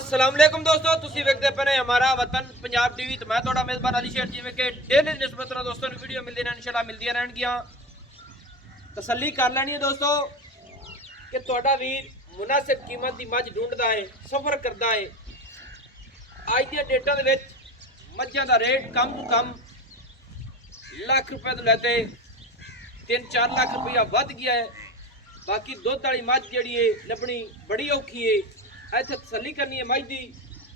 अस्सलाम वालेकुम दोस्तों, तुसी वेखदे पे ने हमारा वतन पंजाब टीवी। तो मैं थोड़ा मेजबान अली शेर जिवें कि डेली निस्बत नाल दोस्तों वीडियो मिलदी रहन, इंशाल्लाह मिलदियां रहणगियां। तसल्ली कर लैनी है दोस्तों कि तुहाडा वीर मुनासिब कीमत दी मझ ढूंढदा है, सफर करदा है। अज दी डेटां दे विच मझां दा रेट कम तो कम लाख रुपए तो लैते 3-4 लाख रुपया वध गया है। बाकी दुध वाली मझ जिहड़ी है लभनी बड़ी औखी है। इत्थे तसल्ली करनी है मझ दी,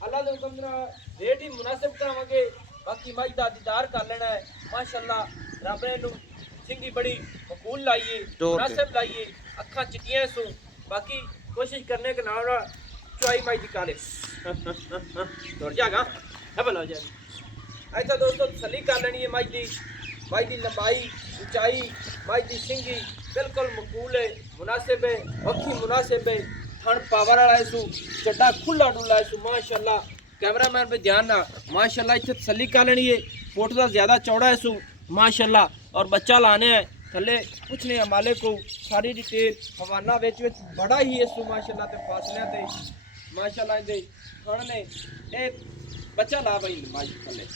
अल्लाह दे हुक्म नाल रेट ही मुनासिब करावांगे। बाकी मझ दा दीदार कर लेना है। माशाअल्लाह रब ने इहनूं सिंगी बड़ी मकबूल लाइए, मुनासिब लाइए, अखां चिट्टियां सू। बाकी कोशिश करने के नाल चुआई मझ दी काले दौड़ जागा है भला जाए। इत्थे दोस्तों तसल्ली कर लेनी है मझ दी लंबाई ऊंचाई मझ दी सिंगी बिल्कुल मकबूल है, मुनासिब है, अखी मुनासिब है। थन पावर वाला है सू, चड्डा खुला डुला है सू माशाअल्लाह। कैमरामैन पे ध्यान ना माशाअल्लाह। इत्थे तसल्ली कर लेनी है, फुट दा ज़्यादा चौड़ा है सू माशाअल्लाह। और बच्चा लाने है थले पूछने हैं मालिक को सारी डिटेल हवाना विच बड़ा ही है सू माशाअल्लाह। ते फासले ते माशाअल्लाह दे थन ने एक बच्चा ला भाई माशाअल्लाह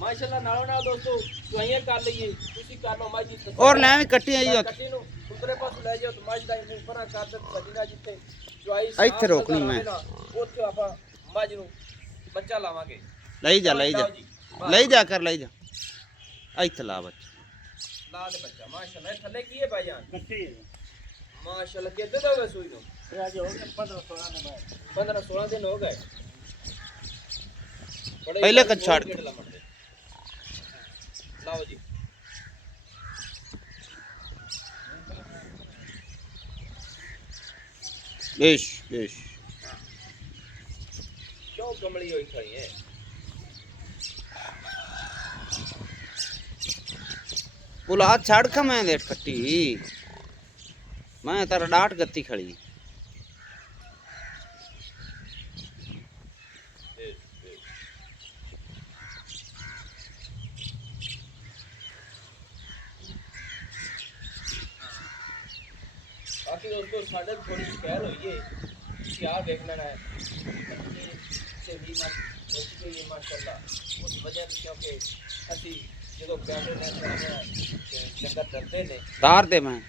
माशाअल्लाह। नालों नाल दोस्तों चुआइयां कर लईए, तुसी कर लो माजी और ले भी कट्टी आई कट्टी नु दूसरे पास ले जाओ तो माज दा मुंह परा कर दे सजीना जिथे चुआई ਇੱਥੇ रोकनी मैं ओथे आपा माज नु बच्चा लावांगे। ले जा कर ले जा ਇੱਥੇ ला बच्चा ला दे बच्चा माशाअल्लाह। थल्ले की है भाईजान कट्टी है माशाअल्लाह। कितने दा होगा सुई नु आज हो गए 15-16 दिन 15-16 दिन हो गए। पहले कद छाड़ लाओ जी बेश बेश क्यों कमली हुई खड़ी है। बुला छाड़ का मैं देख कट्टी मैं तारा डांट गत्ती खड़ी बाकी दोस्तों साढ़े थोड़ी कहल हुई है क्या देखना है से भी मत रोक के ये माशाअल्लाह उस वजह से क्योंकि असी जो कैमरे ने जंगल डरते ने तार दे मैं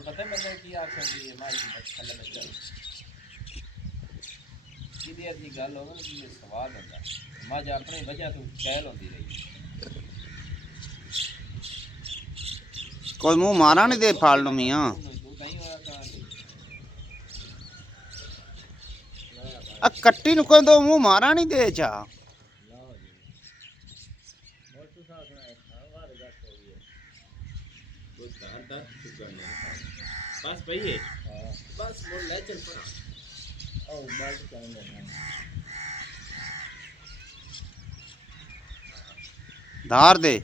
पता मैंने की आखिर जी माई थल्ले बच्चा सीधी अजी गल हो कि सवाल होता मज अपनी वजह तो कहल होती रही। कोई मुंह मारा नहीं दे फाल नु मियां आ कट्टी नु कोई दो मुंह मारा नहीं दे चा बस भाई है बस मोड़ ले चल पड़ा ओ बाल चांगे धार दे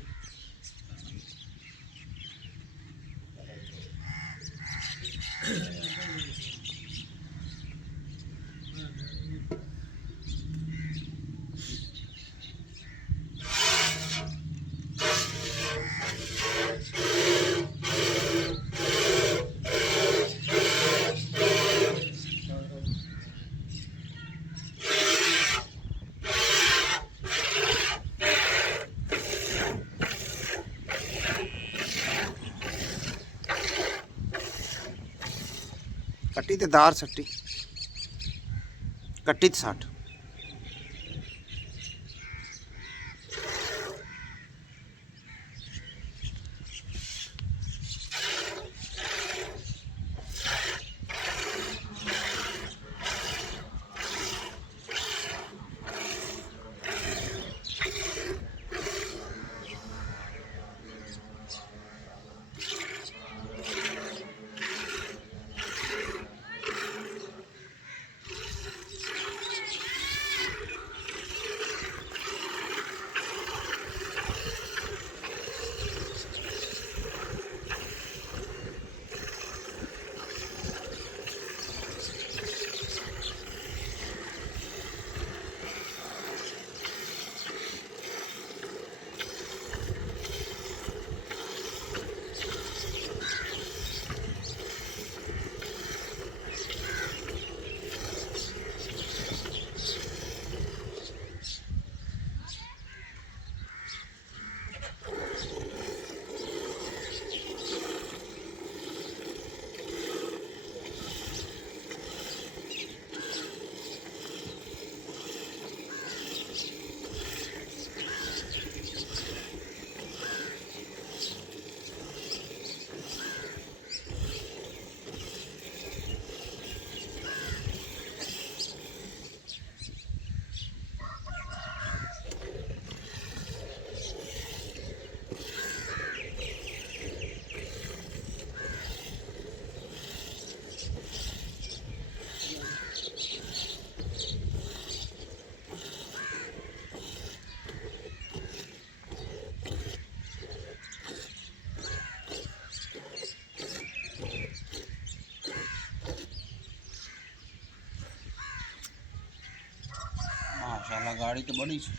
कट्टी ते दार सट्टी कट्टी ते सट गाड़ी तो बड़ी सी।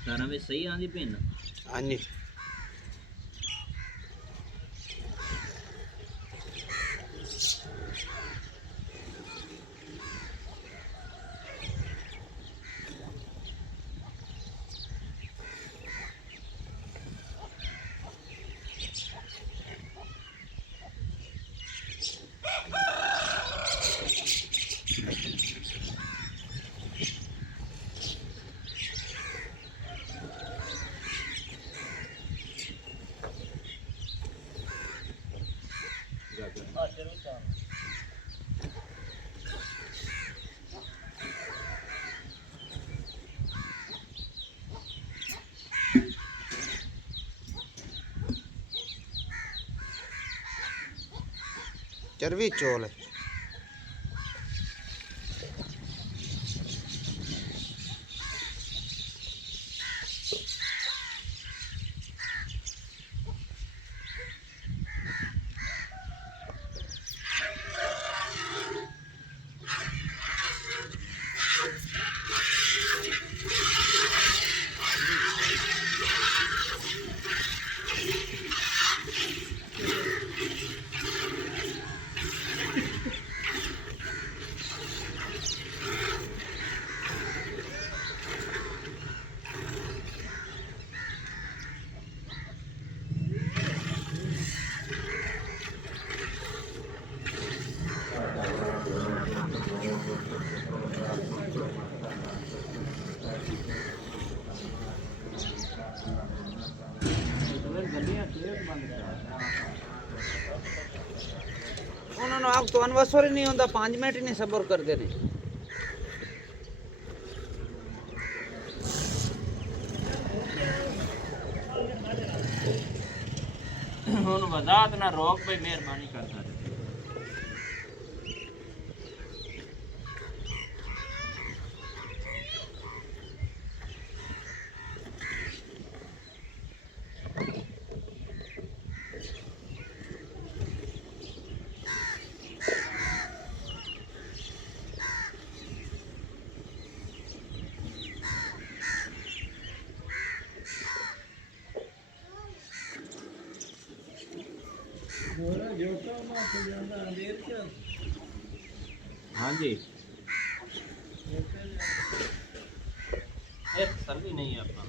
तारा में सही आंदी पिन। हाँ जी चरवी चौल है। उन्होंने आग तो अनवसर ही नहीं होता, 5 मिनट ही नहीं सबर करते ने। हुन वजात ना रोक पे मेहरबानी करता है। हाँ जी एक सर्दी नहीं है अपना।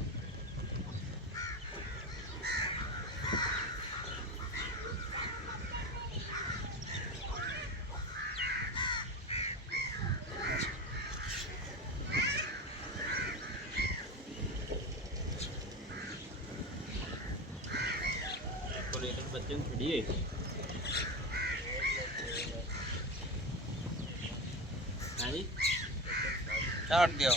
को लेकर बच्चे को खड़िए छाड़ दियो।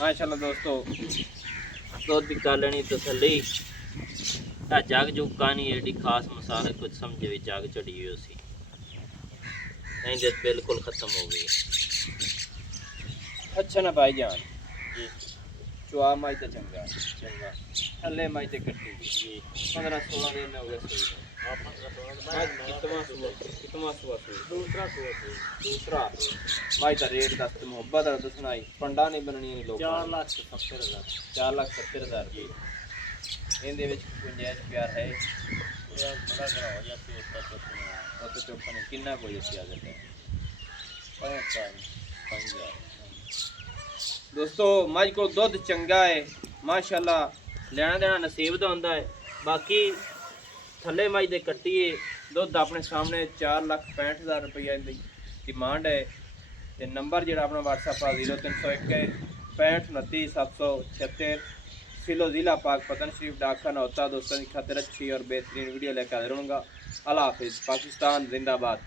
माशाल्लाह दोस्तों दूध भी कर लेनी तसली। जग जुग कहानी एडी खास मसाले कुछ समझे भी जग चढ़ी हुई उसी नहीं जब बिल्कुल ख़त्म हो गई। अच्छा ना भाई जान चुआ माई तो चंगा चंगा थले माई तो कट्टी 15-16 दिन हो गए। कितना सुआ दूसरा भाई ता रेट दस मुहब्बत है दसना ही पंडा नहीं बननी लोग 4,70,000 रुपये इनदे विच गुंजाइश प्यार है और तो चुप नहीं कितना कोई इसकी आदत है दोस्तों मज को दुध चंगा है माशाल्लाह लेना देना नसीब दा हुंदा है बाकी थले मज दे कट्टीए दुध अपने सामने 4,65,000 रुपया दी डिमांड है ते नंबर जो अपना व्हाट्सएप आ 0301 6529 सिलो ज़िला पाक पतन शरीफ डाकखाना होता दोस्तों की खातिर अच्छी और बेहतरीन वीडियो लेकर हाजिर होऊंगा। अल्लाह हाफिज़। पाकिस्तान जिंदाबाद।